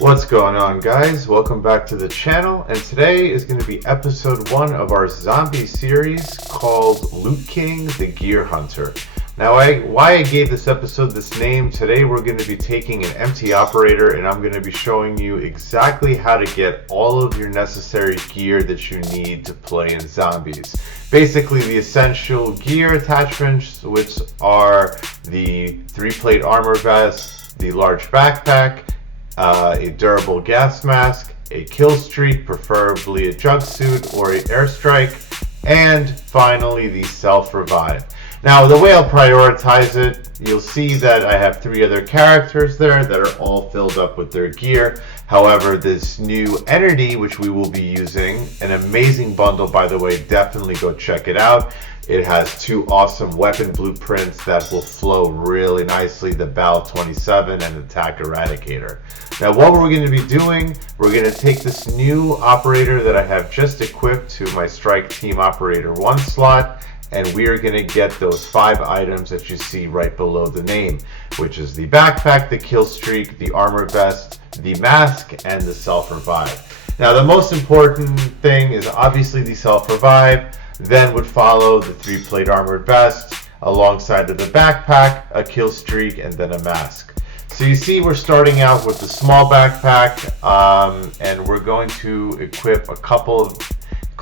What's going on, guys? Welcome back to the channel, and today is going to be episode 1 of our zombie series called LootKing the Gear Hunter. Now, why I gave this episode this name, today we're going to be taking an empty operator and I'm going to be showing you exactly how to get all of your necessary gear that you need to play in zombies. Basically, the essential gear attachments, which are the 3-plate armor vest, the large backpack, a durable gas mask, a Killstreak, preferably a jumpsuit or an airstrike, and finally the self-revive. Now, the way I'll prioritize it, you'll see that I have 3 other characters there that are all filled up with their gear. However, this new entity, which we will be using, an amazing bundle, by the way, definitely go check it out. It has 2 awesome weapon blueprints that will flow really nicely, the Bal 27 and Attack Eradicator. Now, what we're going to be doing, we're going to take this new operator that I have just equipped to my Strike Team Operator 1 slot, and we are going to get those 5 items that you see right below the name, which is the backpack, the Killstreak, the armor vest, the mask, and the self-revive. Now, the most important thing is obviously the self-revive. Then would follow the 3-plate armored vest, alongside of the backpack, a Killstreak, and then a mask. So you see we're starting out with the small backpack, and we're going to equip a couple of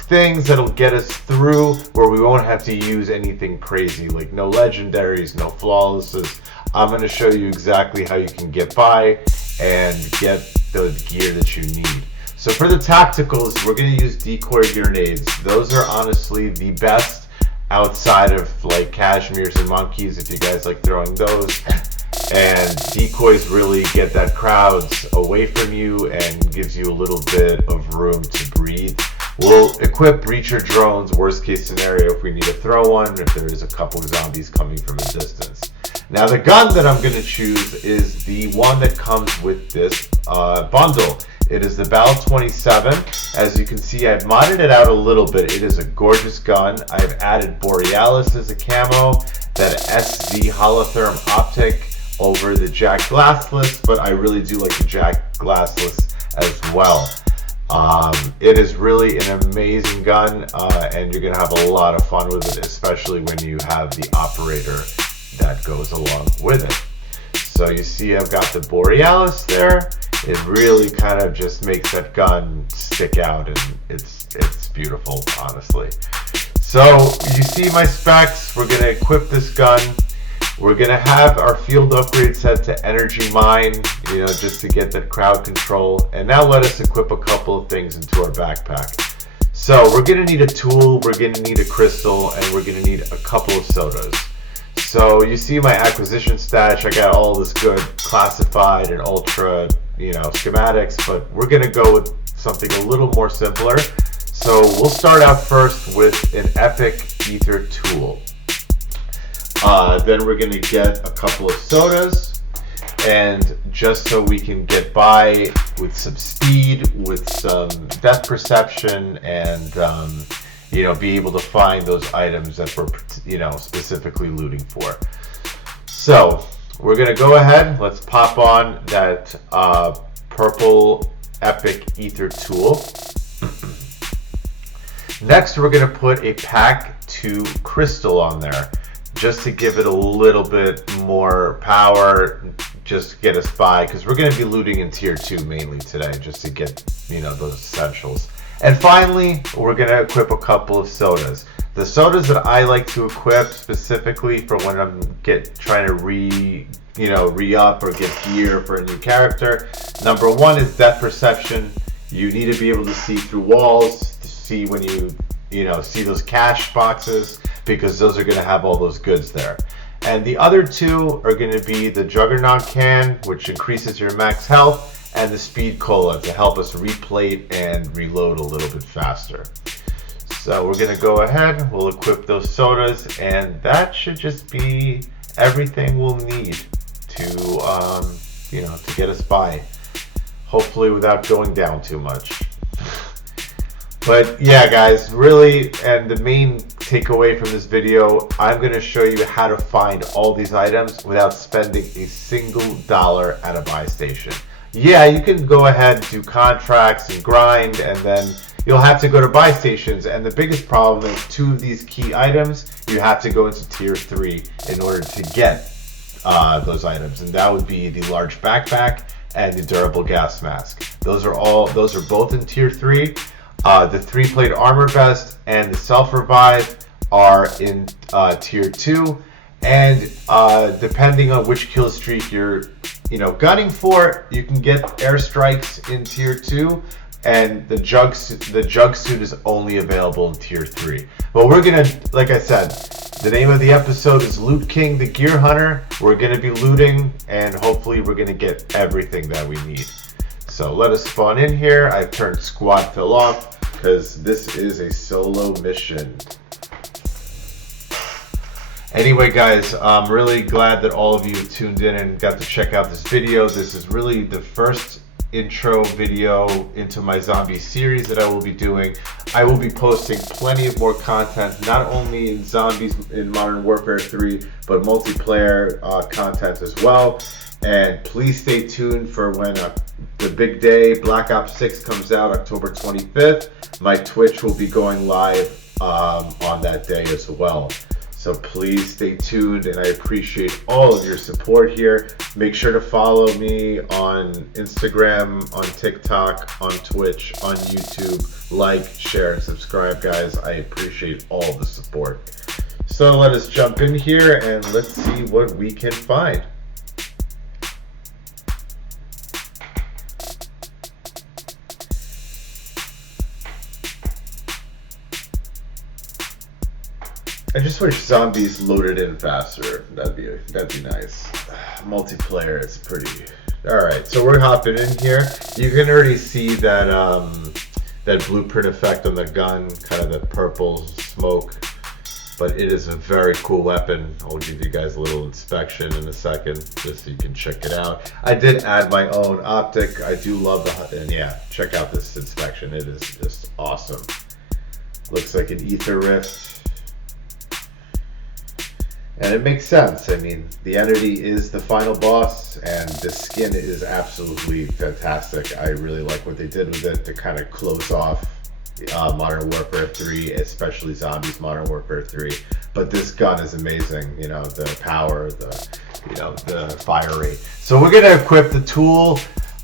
things that'll get us through where we won't have to use anything crazy, like no legendaries, no flawlesses. I'm going to show you exactly how you can get by and get the gear that you need. So for the tacticals, we're going to use decoy grenades. Those are honestly the best outside of like cashmeres and monkeys, if you guys like throwing those. And decoys really get that crowds away from you and gives you a little bit of room to breathe. We'll equip breacher drones, worst case scenario, if we need to throw one, if there is a couple of zombies coming from a distance. Now, the gun that I'm going to choose is the one that comes with this bundle. It is the Bal 27. As you can see, I've modded it out a little bit. It is a gorgeous gun. I've added Borealis as a camo, that SZ Holotherm optic over the Jack Glassless, but I really do like the Jack Glassless as well. It is really an amazing gun, and you're going to have a lot of fun with it, especially when you have the operator that goes along with it. So you see I've got the Borealis there. It really kind of just makes that gun stick out, and it's beautiful, honestly. So you see my specs. We're going to equip this gun. We're going to have our field upgrade set to Energy Mine, just to get that crowd control. And now let us equip a couple of things into our backpack. So we're going to need a tool, we're going to need a crystal, and we're going to need a couple of sodas. So you see my acquisition stash. I got all this good classified and ultra, schematics, but we're going to go with something a little more simpler. So we'll start out first with an epic ether tool. Then we're going to get a couple of sodas, and just so we can get by with some speed, with some depth perception, and be able to find those items that we're specifically looting for. So we're going to go ahead. Let's pop on that purple epic ether tool. Next, we're going to put a pack 2 crystal on there, just to give it a little bit more power, just to get us by, because we're going to be looting in tier 2 mainly today, just to get those essentials. And finally, we're going to equip a couple of sodas. The sodas that I like to equip specifically for when I'm trying to re-up or get gear for a new character. Number 1 is depth perception. You need to be able to see through walls, to see when you see those cash boxes, because those are going to have all those goods there. And the other 2 are going to be the Juggernaut can, which increases your max health, and the Speed Cola to help us replate and reload a little bit faster. So we're going to go ahead, we'll equip those sodas, and that should just be everything we'll need to to get us by, hopefully without going down too much. But yeah, guys, really, and the main takeaway from this video, I'm going to show you how to find all these items without spending a single dollar at a buy station. Yeah, you can go ahead and do contracts and grind, and then you'll have to go to buy stations. And the biggest problem is 2 of these key items, you have to go into tier 3 in order to get those items, and that would be the large backpack and the durable gas mask. Those are both in tier 3. The 3-plate armor vest and the self revive are in tier 2, and depending on which kill streak you're gunning for, you can get airstrikes in tier 2, and the jug suit is only available in tier 3. But we're gonna, like I said, the name of the episode is LootKing the Gear Hunter. We're gonna be looting, and hopefully we're gonna get everything that we need. So let us spawn in here. I've turned squad fill off because this is a solo mission. Anyway, guys, I'm really glad that all of you tuned in and got to check out this video. This is really the first intro video into my zombie series that I will be doing. I will be posting plenty of more content, not only in zombies in Modern Warfare 3, but multiplayer content as well. And please stay tuned for when the big day, Black Ops 6, comes out October 25th. My Twitch will be going live on that day as well. So please stay tuned, and I appreciate all of your support here. Make sure to follow me on Instagram, on TikTok, on Twitch, on YouTube. Like, share, and subscribe, guys. I appreciate all the support. So let us jump in here and let's see what we can find. I just wish zombies loaded in faster. That'd be nice. Multiplayer is pretty. All right, so we're hopping in here. You can already see that that blueprint effect on the gun, kind of the purple smoke. But it is a very cool weapon. I'll give you guys a little inspection in a second, just so you can check it out. I did add my own optic. I do love the, and yeah, check out this inspection. It is just awesome. Looks like an ether rift. And it makes sense. I mean, the entity is the final boss, and the skin is absolutely fantastic. I really like what they did with it to kind of close off Modern Warfare 3, especially Zombies Modern Warfare 3. But this gun is amazing. You know, the power, the fire rate. So we're gonna equip the tool.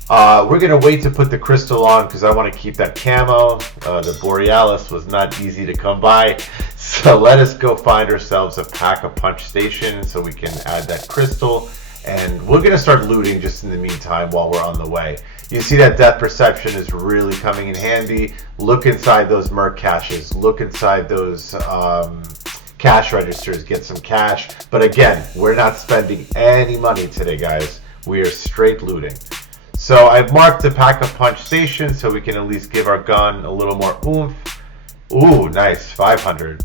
We're gonna wait to put the crystal on because I want to keep that camo. The Borealis was not easy to come by. So let us go find ourselves a pack-a-punch station so we can add that crystal, and we're going to start looting just in the meantime while we're on the way. You see that depth perception is really coming in handy. Look inside those merc caches. Look inside those cash registers. Get some cash. But again, we're not spending any money today, guys. We are straight looting. So I've marked the pack-a-punch station so we can at least give our gun a little more oomph. Ooh, nice. 500.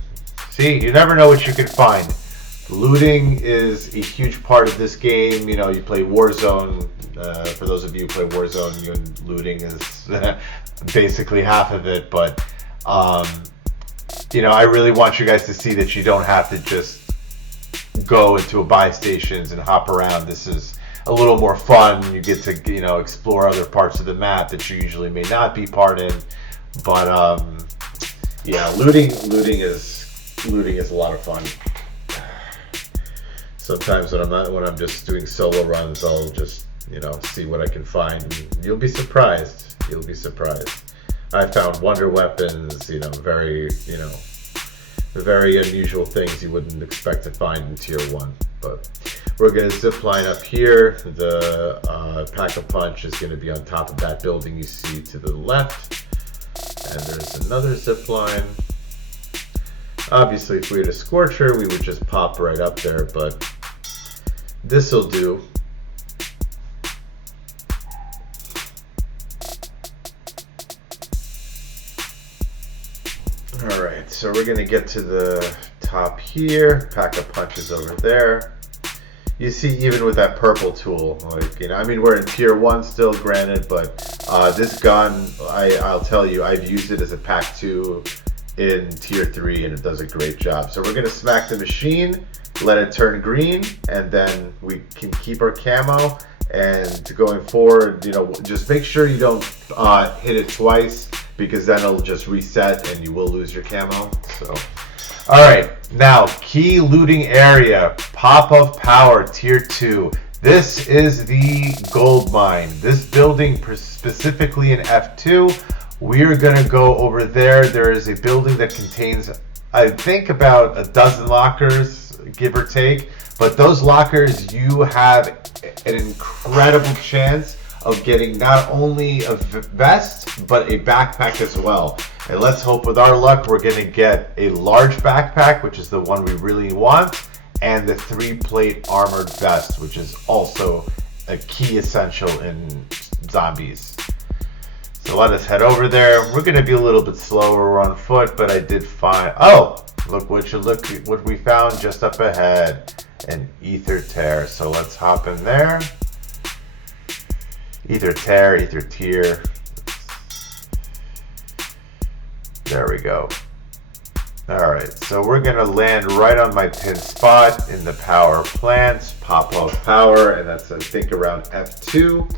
See, you never know what you can find. Looting is a huge part of this game. You know, you play Warzone. For those of you who play Warzone, looting is basically half of it. But, I really want you guys to see that you don't have to just go into a buy stations and hop around. This is a little more fun. You get to, explore other parts of the map that you usually may not be part in. But, yeah, looting is a lot of fun. Sometimes when I'm just doing solo runs, I'll just see what I can find, and you'll be surprised. I found wonder weapons, very unusual things you wouldn't expect to find in tier 1. But we're gonna zip line up here. The pack-a-punch is gonna be on top of that building you see to the left, and there's another zip line. Obviously, if we had a Scorcher, we would just pop right up there, but this'll do. Alright, so we're gonna get to the top here. Pack-a-punch is over there. You see, even with that purple tool, we're in tier 1 still, granted, but this gun, I'll tell you, I've used it as a pack 2 in tier 3, and it does a great job. So we're gonna smack the machine, let it turn green, and then we can keep our camo, And going forward, you know, just make sure you don't hit it twice, because then it'll just reset and you will lose your camo. So, all right, now key looting area, pop of power, tier 2. This is the gold mine. This building, specifically in F2, we're gonna go over there. There is a building that contains, I think, about a dozen lockers, give or take. But those lockers, you have an incredible chance of getting not only a vest, but a backpack as well. And let's hope with our luck, we're gonna get a large backpack, which is the one we really want, and the 3-plate armored vest, which is also a key essential in zombies. So let us head over there. We're gonna be a little bit slower, we're on foot, but I did find, oh, look what we found just up ahead, an ether tear. So let's hop in there. Ether tear, ether tier. There we go. All right, so we're gonna land right on my pin spot in the power plants, pop off power, and that's, I think, around F2.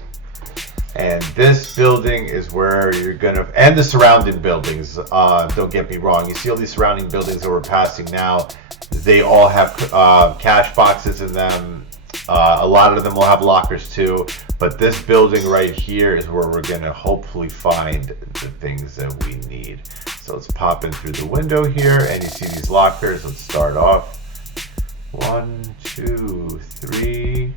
And this building is where you're gonna, and the surrounding buildings, don't get me wrong, you see all these surrounding buildings that we're passing now, they all have cash boxes in them. A lot of them will have lockers too, but this building right here is where we're gonna hopefully find the things that we need. So let's pop in through the window here, and you see these lockers. Let's start off. 1, 2, 3.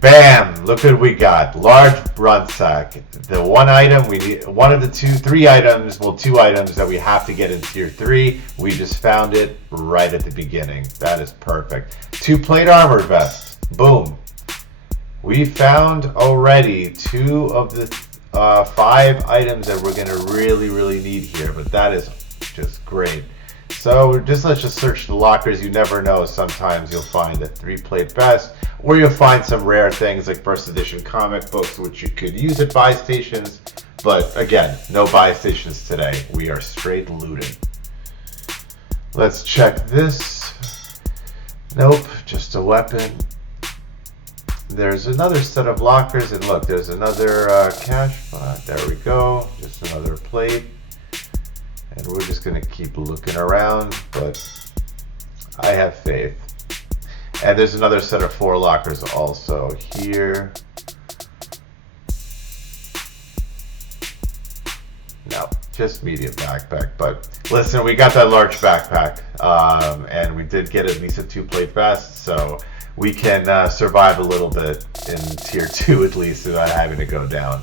Bam! Look what we got. Large rucksack. The one item we need, one of the two items that we have to get in tier 3. We just found it right at the beginning. That is perfect. 2-plate armor vest. Boom. We found already 2 of the 5 items that we're gonna really need here, but that is just great. So let's just search the lockers. You never know. Sometimes you'll find a 3-plate vest, or you'll find some rare things like first edition comic books, which you could use at buy stations. But again, no buy stations today. We are straight looting. Let's check this. Nope, just a weapon. There's another set of lockers, and look, there's another cash spot. There we go. Just another plate. And we're just going to keep looking around, but I have faith. And there's another set of 4 lockers also here. No, just medium backpack. But listen, we got that large backpack, and we did get at least a 2-plate vest, so we can survive a little bit in tier 2 at least without having to go down.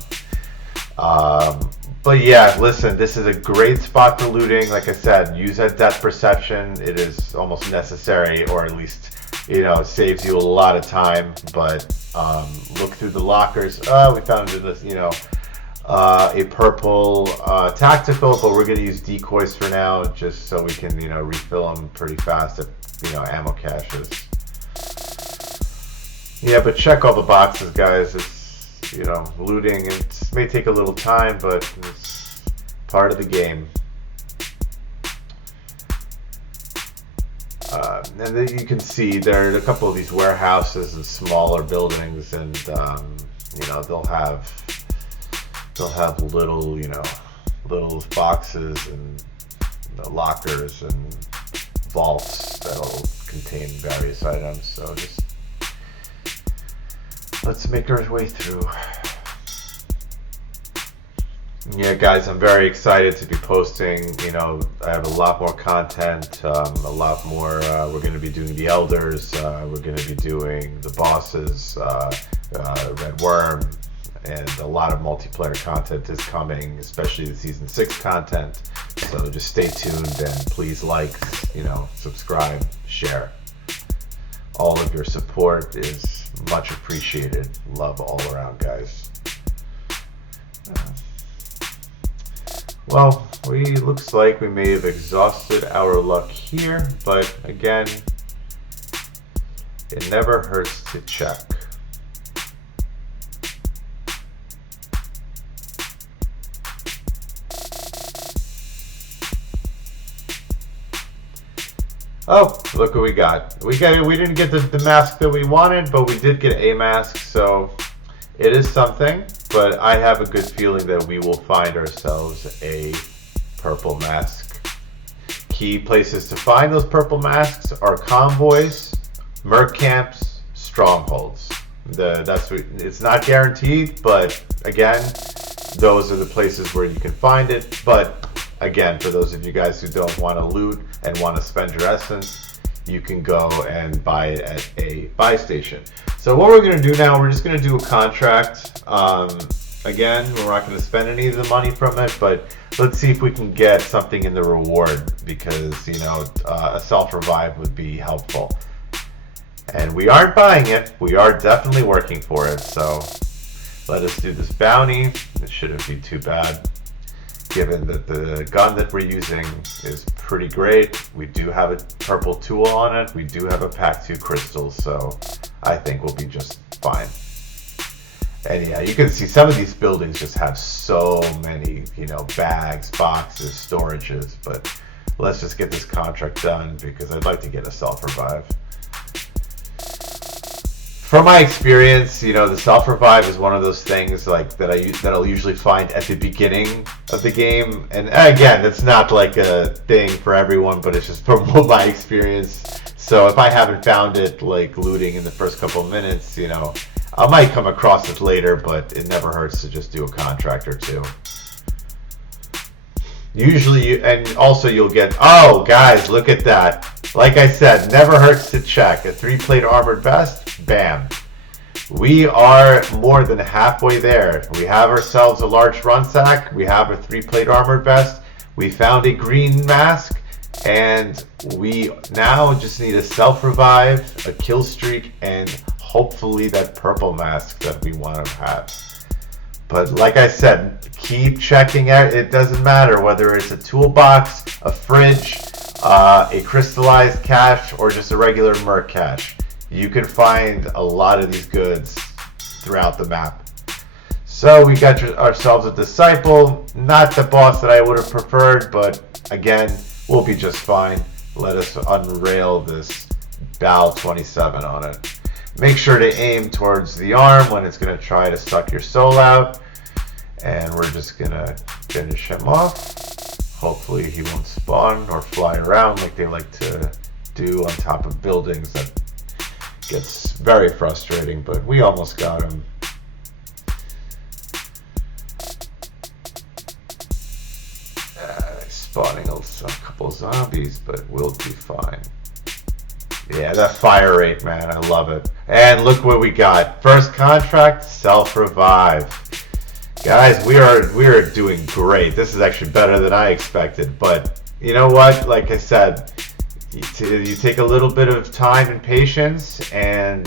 But yeah, listen, this is a great spot for looting. Like I said, use that depth perception. It is almost necessary, or at least, you know, it saves you a lot of time. But look through the lockers. We found this, you know, a purple tactical, but we're gonna use decoys for now, just so we can, you know, refill them pretty fast at, you know, ammo caches. Yeah, but check all the boxes, guys. It's, you know, looting, it may take a little time, but it's part of the game. And then you can see there are a couple of these warehouses and smaller buildings, and you know, they'll have little, you know, little boxes and, you know, lockers and vaults that'll contain various items. So just let's make our way through. Yeah, guys, I'm very excited to be posting. You know, I have a lot more content, a lot more. We're going to be doing the elders. We're going to be doing the bosses, Red Worm, and a lot of multiplayer content is coming, especially the season 6 content. So just stay tuned, and please like, you know, subscribe, share. All of your support is much appreciated. Love all around, guys. Well, looks like we may have exhausted our luck here, but again, it never hurts to check. Oh, look what we got. We didn't get the mask that we wanted, but we did get a mask, so it is something. But I have a good feeling that we will find ourselves a purple mask. Key places to find those purple masks are convoys, merc camps, strongholds. It's not guaranteed, but again, those are the places where you can find it. But again, for those of you guys who don't want to loot and want to spend your essence, you can go and buy it at a buy station. So what we're going to do now, we're just going to do a contract. Again, we're not going to spend any of the money from it, but let's see if we can get something in the reward, because, you know, a self-revive would be helpful. And we aren't buying it. We are definitely working for it. So let us do this bounty. It shouldn't be too bad, given that the gun that we're using is pretty great. We do have a purple tool on it. We do have a pack 2 crystals, so I think we'll be just fine. And yeah, you can see some of these buildings just have so many, you know, bags, boxes, storages, but let's just get this contract done because I'd like to get a self-revive. From my experience, you know, the self-revive is one of those things like that I'll usually find at the beginning of the game. And again, it's not like a thing for everyone, but it's just from my experience. So if I haven't found it like looting in the first couple of minutes, you know, I might come across it later, but it never hurts to just do a contract or two. Usually, and also you'll get, oh guys, look at that. Like I said, never hurts to check. A 3-plate armored vest, bam. We are more than halfway there. We have ourselves a large rucksack. We have a 3-plate armored vest. We found a green mask. And we now just need a self-revive, a killstreak, and hopefully that purple mask that we want to have. But like I said, keep checking out. It doesn't matter whether it's a toolbox, a fridge, a crystallized cache, or just a regular merc cache. You can find a lot of these goods throughout the map. So we got ourselves a disciple. Not the boss that I would have preferred, but again, we'll be just fine. Let us unrail this Bal 27 on it. Make sure to aim towards the arm when it's going to try to suck your soul out. And we're just going to finish him off. Hopefully he won't spawn or fly around like they like to do on top of buildings. That gets very frustrating, but we almost got him. Spawning a couple zombies, but we'll be fine. Yeah, that fire rate, man, I love it. And look what we got. First contract, self-revive. Guys, we are doing great. This is actually better than I expected. But you know what? Like I said, you take a little bit of time and patience, and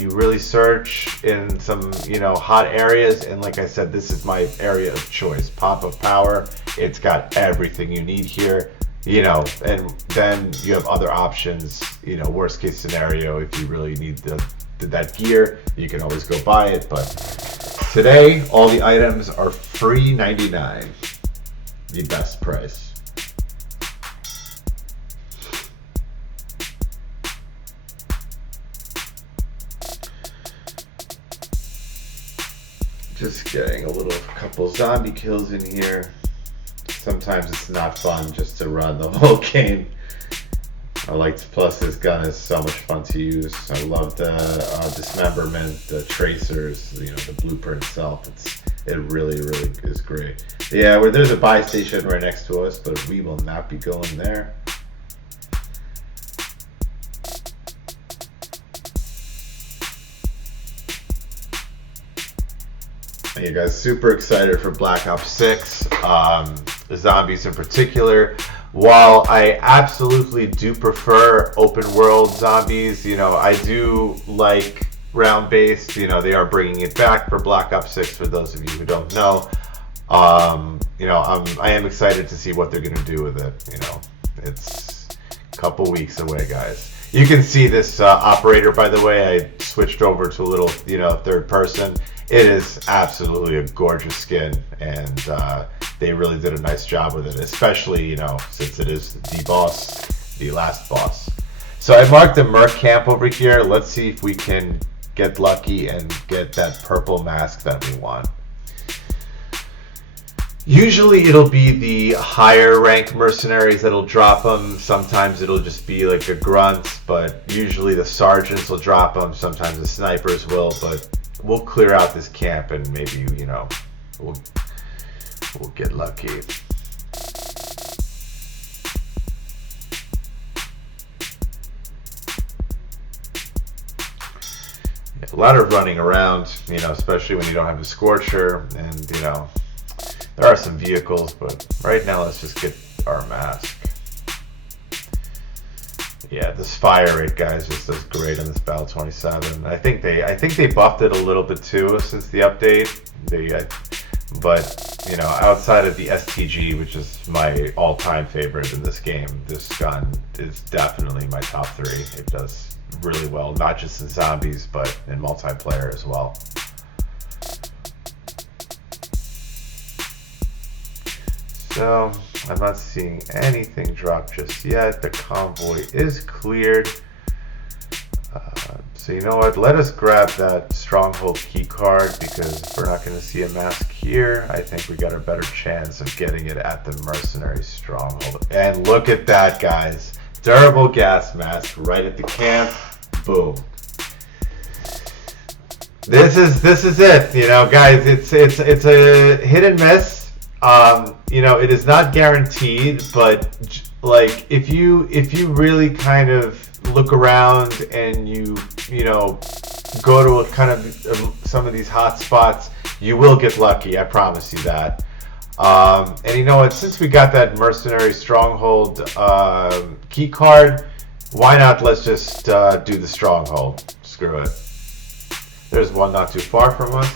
you really search in some, you know, hot areas. And like I said, this is my area of choice. Pop of Power. It's got everything you need here. You know, and then you have other options. You know, worst case scenario, if you really need that gear, you can always go buy it. But today, all the items are free 99, the best price. Just getting a couple zombie kills in here. Sometimes it's not fun just to run the whole game. Plus this gun is so much fun to use. I love the dismemberment, the tracers, you know, the blueprint itself. It really, really is great. Yeah, there's a buy station right next to us, but we will not be going there. You guys, super excited for Black Ops 6. The zombies in particular. While I absolutely do prefer open world zombies, you know, I do like round based. You know, they are bringing it back for Black Ops 6 for those of you who don't know. You know, I am excited to see what they're going to do with it. You know, it's a couple weeks away, guys. You can see this operator, by the way. I switched over to a little, you know, third person. It is absolutely a gorgeous skin, and they really did a nice job with it, especially, you know, since it is the boss. the last boss. So I marked a merc camp over here. Let's see if we can get lucky and get that purple mask that we want. Usually it'll be the higher rank mercenaries that'll drop them. Sometimes it'll just be like a grunt, but usually the sergeants will drop them. Sometimes the snipers will, but we'll clear out this camp and maybe, you know, we'll get lucky. A lot of running around, you know, especially when you don't have a Scorcher, and, you know, there are some vehicles, but right now let's just get our mask. Yeah, this fire rate, guys, just does great on this Battle 27. I think they buffed it a little bit too since the update. But you know, outside of the STG, which is my all-time favorite in this game, this gun is definitely my top 3. It does really well, not just in zombies, but in multiplayer as well. So I'm not seeing anything drop just yet. The convoy is cleared. So you know what? Let us grab that stronghold key card, because if we're not going to see a mask here, I think we got a better chance of getting it at the mercenary stronghold. And look at that, guys! Durable gas mask right at the camp. Boom. This is it. You know, guys, it's a hit and miss. You know, it is not guaranteed, but like if you really kind of look around and you know, go to a kind of some of these hot spots, you will get lucky. I promise you that. And you know what? Since we got that mercenary stronghold key card, why not? Let's just do the stronghold. Screw it. There's one not too far from us.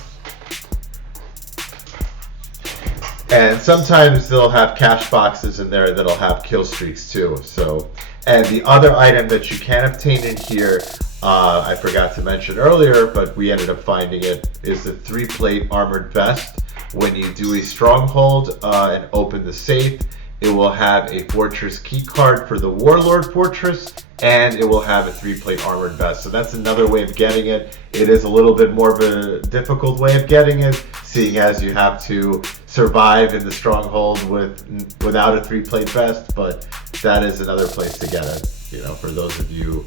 And sometimes they'll have cash boxes in there that'll have kill streaks too. So, and the other item that you can obtain in here, I forgot to mention earlier, but we ended up finding it, is the 3-plate armored vest. When you do a stronghold and open the safe, it will have a fortress key card for the Warlord Fortress, and it will have a 3-plate armored vest. So that's another way of getting it. It is a little bit more of a difficult way of getting it, seeing as you have to survive in the stronghold without a 3-plate vest, but that is another place to get it, you know, for those of you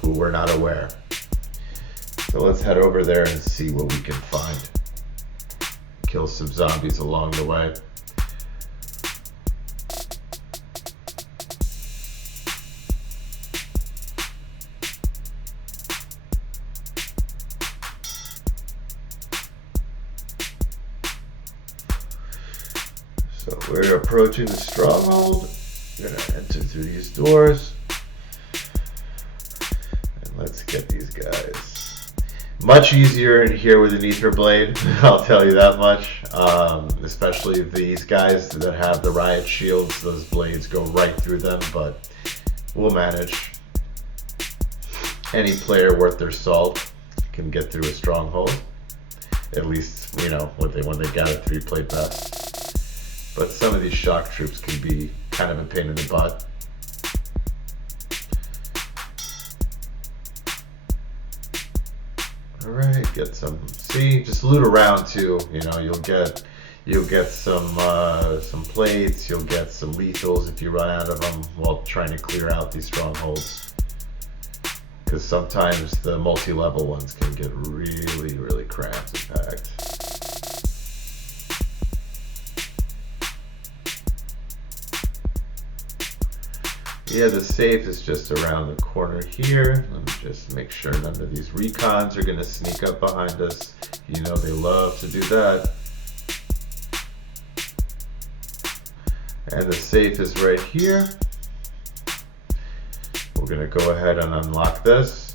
who were not aware. So let's head over there and see what we can find. Kill some zombies along the way. So we're approaching the stronghold. We're gonna enter through these doors. And let's get these guys. Much easier in here with an ether blade, I'll tell you that much. Especially these guys that have the riot shields, those blades go right through them, but we'll manage. Any player worth their salt can get through a stronghold. At least, you know, when they got a 3-plate vest. But some of these shock troops can be kind of a pain in the butt. Alright, get some, see, just loot around too, you know, you'll get some plates, you'll get some lethals if you run out of them while trying to clear out these strongholds. Because sometimes the multi-level ones can get really, really cramped and packed. Yeah, the safe is just around the corner here. Let me just make sure none of these recons are going to sneak up behind us. You know they love to do that. And the safe is right here. We're going to go ahead and unlock this.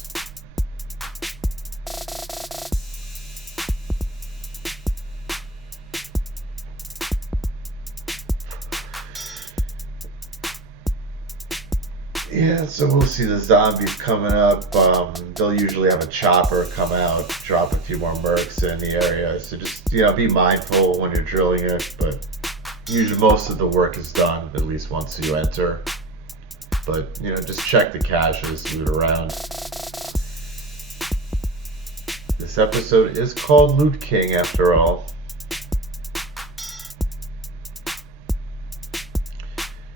Yeah, so we'll see the zombies coming up. They'll usually have a chopper come out, drop a few more mercs in the area. So just, you know, be mindful when you're drilling it. But usually most of the work is done, at least once you enter. But, you know, just check the caches, loot around. This episode is called Loot King after all.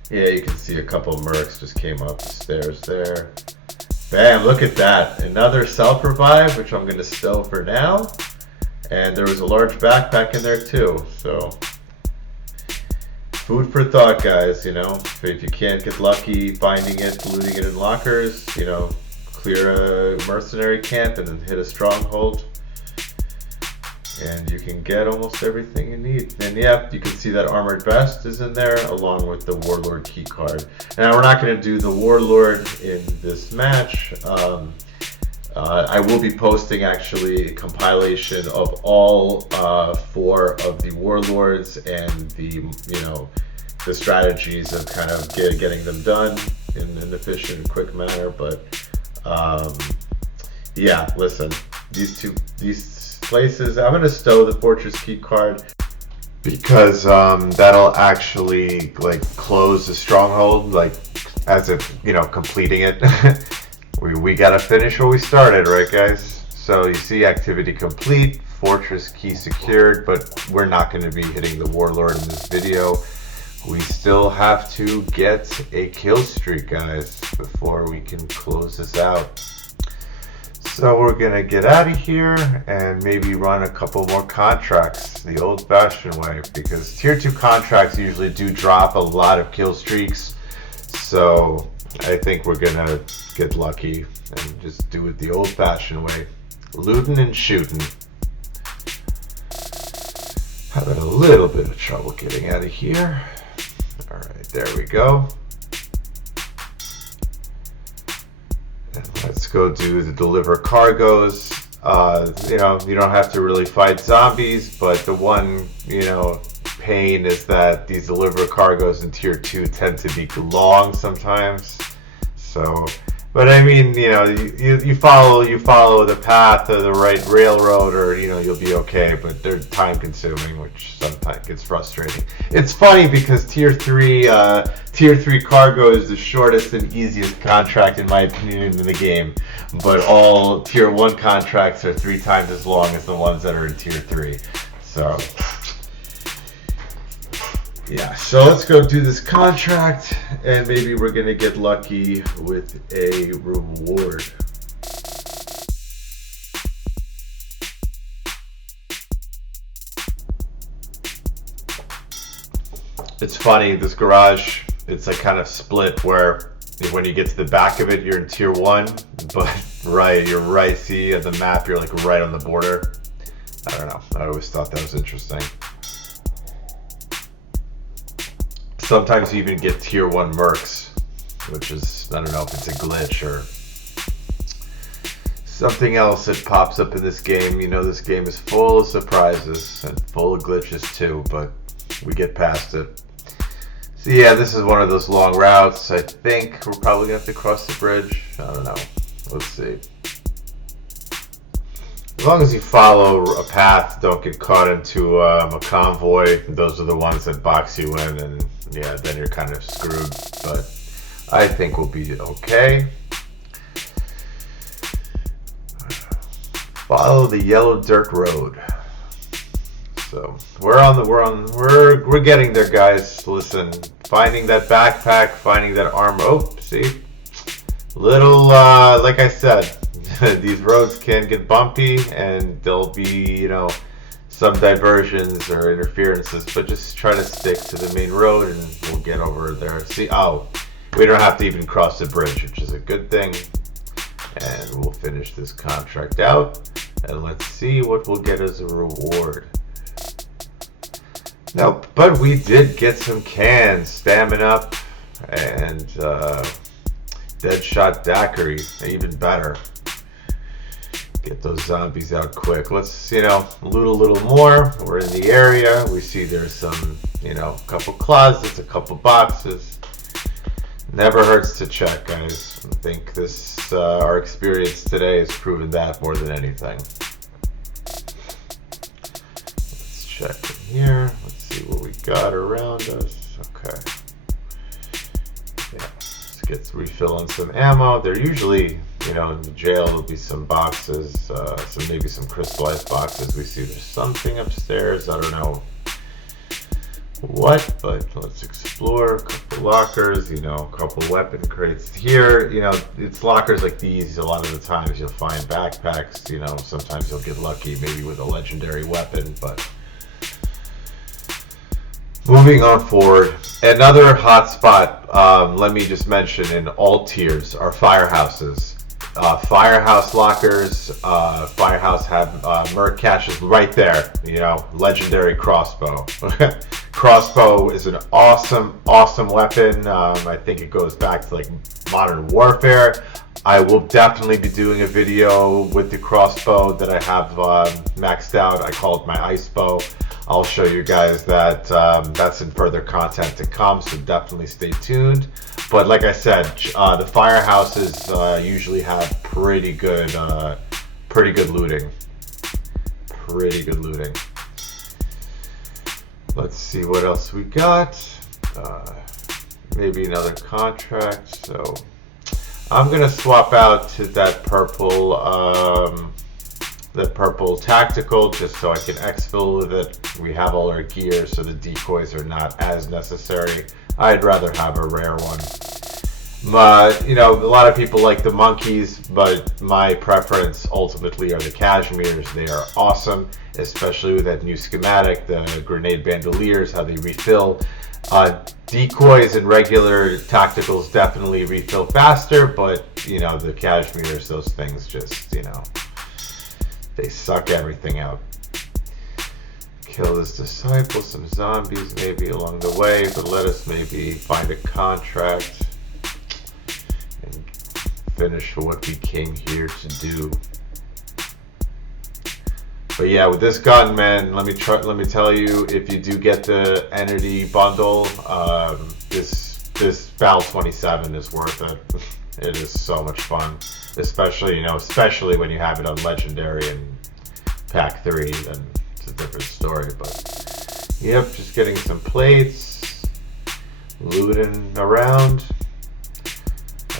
Yeah, you can see a couple of mercs just came up the stairs there. Bam, look at that. Another self-revive, which I'm going to stow for now. And there was a large backpack in there too, so food for thought, guys. You know, if you can't get lucky finding it, looting it in lockers, you know, clear a mercenary camp and then hit a stronghold, and you can get almost everything you need. And yeah, you can see that armored vest is in there along with the warlord key card. Now we're not going to do the warlord in this match. I will be posting actually a compilation of all 4 of the warlords and the, you know, the strategies of kind of getting them done in an efficient, quick manner. But yeah, listen, these places, I'm going to stow the fortress key card because that'll actually like close the stronghold, like as if, you know, completing it. We gotta finish what we started, right guys? So you see activity complete, fortress key secured, but we're not going to be hitting the warlord in this video. We still have to get a kill streak, guys, before we can close this out. So we're going to get out of here and maybe run a couple more contracts the old-fashioned way, because tier 2 contracts usually do drop a lot of kill streaks. So I think we're going to get lucky and just do it the old-fashioned way. Looting and shooting. Having a little bit of trouble getting out of here. Alright, there we go. And let's go do the deliver cargoes. You know, you don't have to really fight zombies, but the one, you know, pain is that these deliver cargoes in tier 2 tend to be long sometimes. So, but I mean, you know, you follow the path of the right railroad, or, you know, you'll be okay. But they're time consuming, which sometimes gets frustrating. It's funny because tier 3 cargo is the shortest and easiest contract in my opinion in the game, but all tier 1 contracts are 3 times as long as the ones that are in tier 3. So yeah, so let's go do this contract, and maybe we're gonna get lucky with a reward. It's funny, this garage, it's like kind of split where when you get to the back of it, you're in tier 1, but you're right, see at the map, you're like right on the border. I don't know, I always thought that was interesting. Sometimes you even get tier 1 mercs, which is, I don't know if it's a glitch or something else that pops up in this game. You know, this game is full of surprises and full of glitches too, but we get past it. So yeah, this is one of those long routes. I think we're probably gonna have to cross the bridge. I don't know. Let's see. As long as you follow a path, don't get caught into a convoy. Those are the ones that box you in, and yeah, then you're kind of screwed. But I think we'll be okay. Follow the yellow dirt road. So we're getting there, guys. Listen, finding that backpack, finding that armor. Oh, see, little like I said. These roads can get bumpy, and there'll be, you know, some diversions or interferences, but just try to stick to the main road and we'll get over there. See, oh, we don't have to even cross the bridge, which is a good thing. And we'll finish this contract out, and let's see what we'll get as a reward. Nope, but we did get some cans, stamina and Deadshot Daiquiri, even better. Get those zombies out quick. Let's, you know, loot a little more. We're in the area. We see there's some, you know, a couple closets, a couple boxes. Never hurts to check, guys. I think this, our experience today has proven that more than anything. Let's check in here. Let's see what we got around us. Okay. Yeah, let's Gets refilling some ammo. They're usually, you know, in the jail there'll be some boxes, maybe some crystallized boxes. We see there's something upstairs. I don't know what, but let's explore. A couple lockers, you know, a couple weapon crates here. You know, it's lockers like these. A lot of the times you'll find backpacks. You know, sometimes you'll get lucky, maybe with a legendary weapon. But moving on forward, another hot spot. Let me just mention in all tiers are firehouses. Firehouse lockers. Firehouse have merc caches right there. You know, legendary crossbow. Crossbow is an awesome weapon. I think it goes back to like Modern Warfare. I will definitely be doing a video with the crossbow that I have maxed out. I call it my ice bow. I'll show you guys that. That's in further content to come, so definitely stay tuned. But like I said, the firehouses usually have pretty good looting. Pretty good looting. Let's see what else we got. Maybe another contract. So I'm gonna swap out to that purple tactical just so I can exfil with it. We have all our gear, so the decoys are not as necessary. I'd rather have a rare one. But you know, a lot of people like the monkeys, but my preference ultimately are the cashmeres. They are awesome, especially with that new schematic, the grenade bandoliers, how they refill. Decoys and regular tacticals definitely refill faster, but you know, the cashmeres, those things just, you know, they suck everything out. Kill this disciple, some zombies maybe along the way, but let us maybe find a contract and finish what we came here to do. But yeah, with this gun, man, let me tell you, if you do get the entity bundle, this Val 27 is worth it. It is so much fun, especially when you have it on legendary and pack 3. Then it's a different story. But yep, just getting some plates, looting around.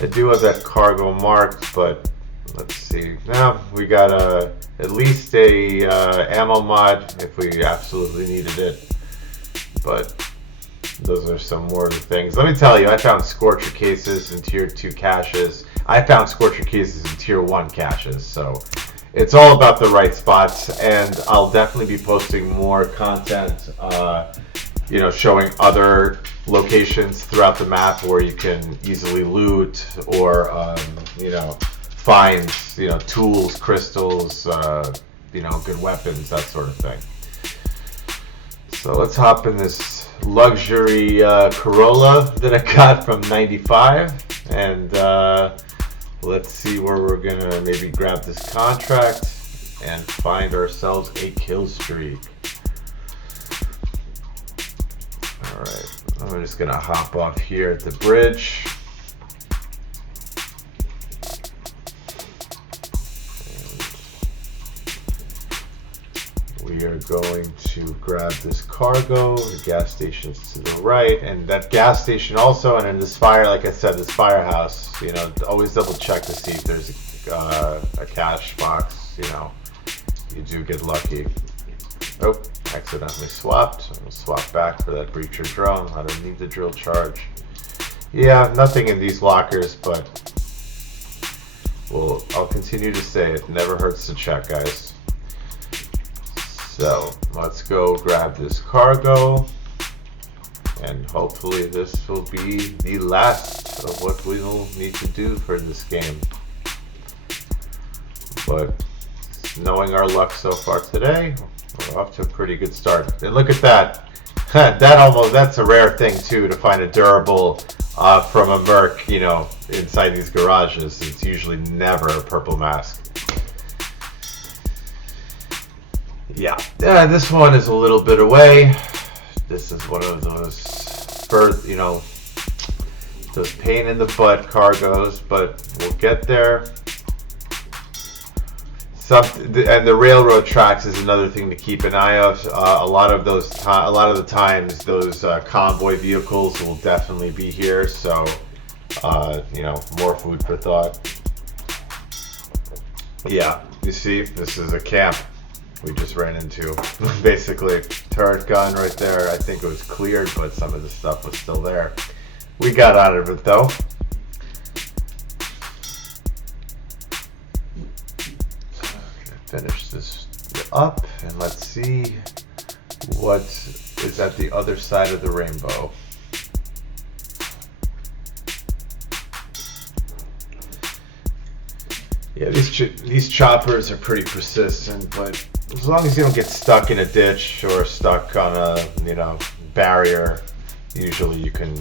I do have that cargo marked, but let's see. Now we got at least a ammo mod if we absolutely needed it. But those are some more of the things. Let me tell you, I found Scorcher cases in tier 2 caches. I found Scorcher cases in tier 1 caches. So it's all about the right spots, and I'll definitely be posting more content, showing other locations throughout the map where you can easily loot or, find, tools, crystals, good weapons, that sort of thing. So let's hop in this luxury Corolla that I got from 95, and let's see where we're gonna maybe grab this contract and find ourselves a kill streak. Alright, I'm just gonna hop off here at the bridge. We are going to grab this cargo. The gas station's to the right, and that gas station also, and in this fire, like I said, this firehouse, always double check to see if there's a cash box. You do get lucky. Oh, accidentally swapped. I'm gonna swap back for that breacher drone. I don't need the drill charge. Yeah, nothing in these lockers, but I'll continue to say it. Never hurts to check, guys. So let's go grab this cargo, and hopefully this will be the last of what we will need to do for this game. But knowing our luck so far today, we're off to a pretty good start. And look at that. That's a rare thing too, to find a durable from a merc, inside these garages. It's usually never a purple mask. Yeah, this one is a little bit away. This is one of those those pain in the butt cargos, but we'll get there. And the railroad tracks is another thing to keep an eye out. A lot of the times, those convoy vehicles will definitely be here. So You know, more food for thought. Yeah, you see, this is a camp we just ran into. Basically, turret gun right there. I think it was cleared, but some of the stuff was still there. We got out of it though. Finish this up and let's see what is at the other side of the rainbow. Yeah, these choppers are pretty persistent, but as long as you don't get stuck in a ditch or stuck on a, you know, barrier, usually you can,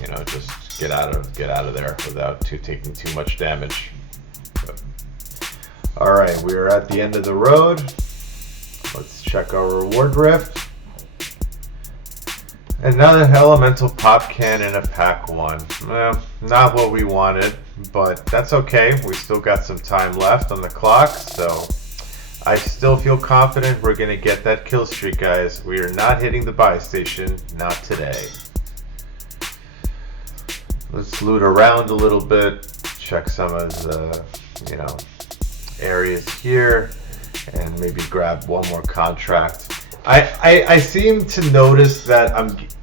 you know, just get out of there without taking too much damage. But, all right, we're at the end of the road. Let's check our reward rift. Another elemental pop can in a pack 1. Well, not what we wanted, but that's okay. We still got some time left on the clock, so I still feel confident we're going to get that kill streak, guys. We are not hitting the buy station, not today. Let's loot around a little bit, check some of the, you know, areas here, and maybe grab one more contract. I seem to notice that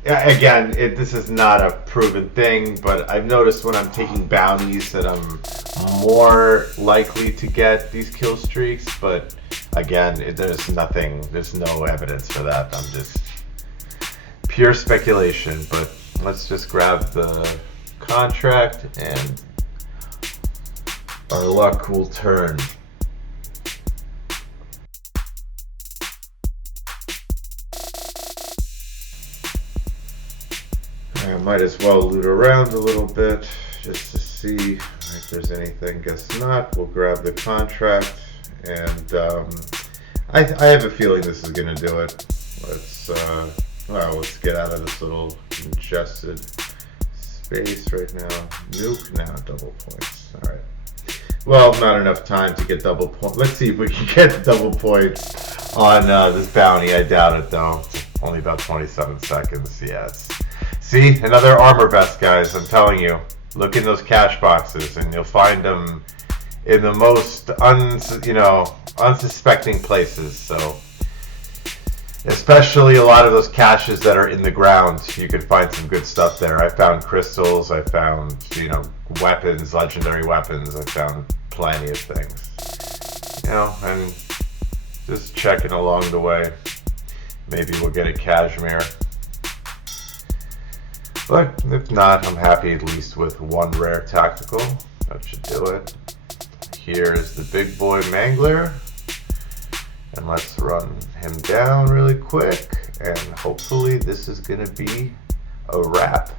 again, this is not a proven thing, but I've noticed when I'm taking bounties that I'm more likely to get these kill streaks, but again, there's no evidence for that. I'm just pure speculation, but let's just grab the contract and our luck will turn. I might as well loot around a little bit just to see if there's anything. Guess not. We'll grab the contract, and I have a feeling this is going to do it. Let's get out of this little congested space right now. Nuke now, double points. All right. Well, not enough time to get double points. Let's see if we can get double points on this bounty. I doubt it though. Only about 27 seconds. Yes. See, another armor vest, guys. I'm telling you, look in those cache boxes, and you'll find them in the most unsuspecting places. So, especially a lot of those caches that are in the ground, you can find some good stuff there. I found crystals. I found, you know, weapons, legendary weapons. I found plenty of things. You know, and just checking along the way. Maybe we'll get a cashmere. But if not, I'm happy at least with one rare tactical. That should do it. Here is the big boy Mangler. And let's run him down really quick. And hopefully this is going to be a wrap.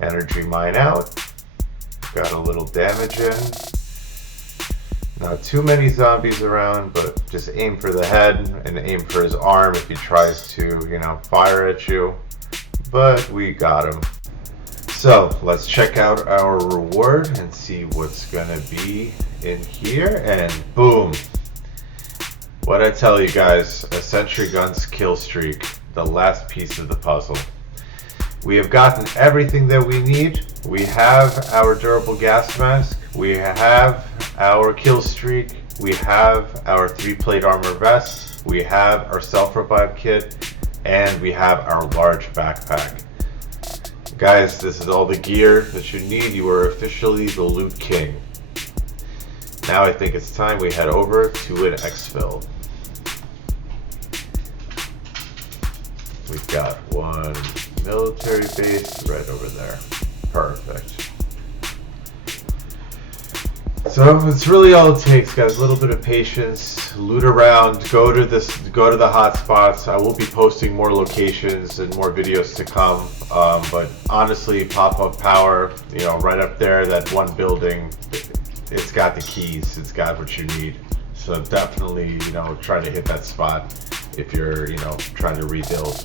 Energy mine out. Got a little damage in. Not too many zombies around, but just aim for the head and aim for his arm if he tries to, you know, fire at you. But we got him. So let's check out our reward and see what's gonna be in here, and boom. What I tell you guys, a sentry gun's kill streak, the last piece of the puzzle. We have gotten everything that we need. We have our durable gas mask, we have our kill streak, we have our 3-plate armor vest, we have our self-revive kit, and we have our large backpack. Guys, this is all the gear that you need. You are officially the Loot King. Now I think it's time we head over to an exfil. We've got one military base right over there. Perfect. So it's really all it takes, guys. A little bit of patience, loot around, go to the hot spots. I will be posting more locations and more videos to come. But honestly, pop-up power, you know, right up there, that one building, it's got the keys. It's got what you need. So definitely, you know, try to hit that spot if you're, you know, trying to rebuild.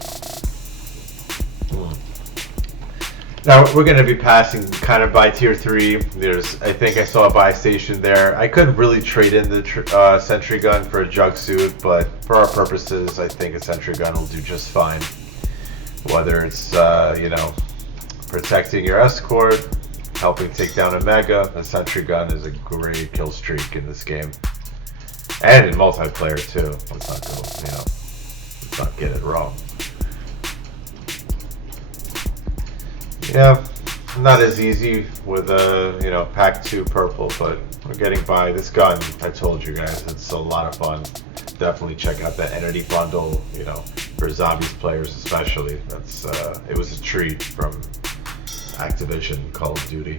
Now we're going to be passing kind of by tier 3. I think I saw a buy station there. I could really trade in the sentry gun for a jug suit, but for our purposes, I think a sentry gun will do just fine. Whether it's you know, protecting your escort helping take down a mega. A sentry gun is a great kill streak in this game, and in multiplayer too. Let's not get it wrong. Yeah, not as easy with a pack 2 purple, but we're getting by. This gun, I told you guys, it's a lot of fun. Definitely check out that entity bundle, for zombies players especially. That's it was a treat from Activision Call of Duty.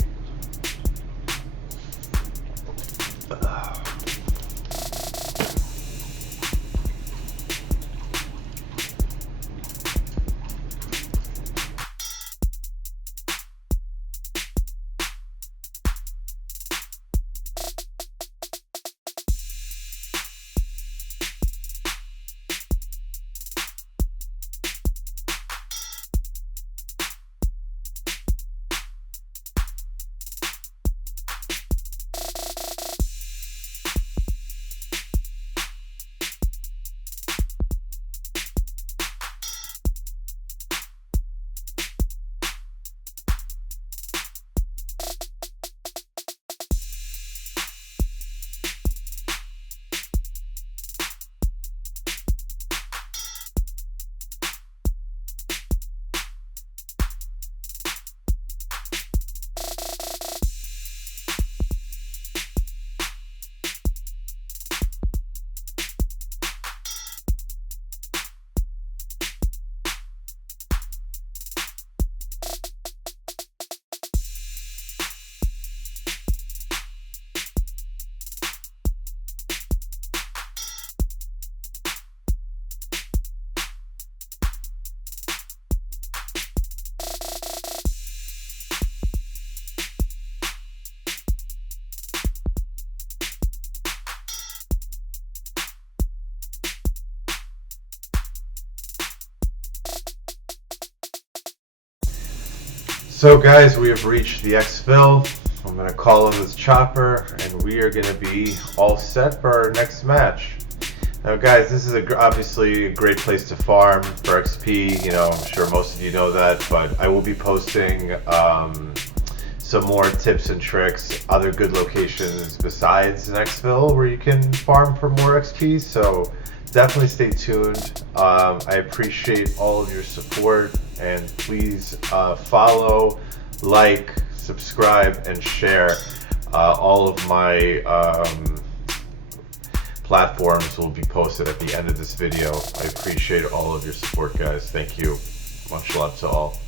So guys, we have reached the exfil. I'm going to call in this chopper, and we are going to be all set for our next match. Now guys, this is obviously a great place to farm for XP. I'm sure most of you know that, but I will be posting some more tips and tricks, other good locations besides an exfil where you can farm for more XP, so definitely stay tuned. I appreciate all of your support, and please follow, like, subscribe, and share. All of my platforms will be posted at the end of this video. I appreciate all of your support, guys. Thank you. Much love to all.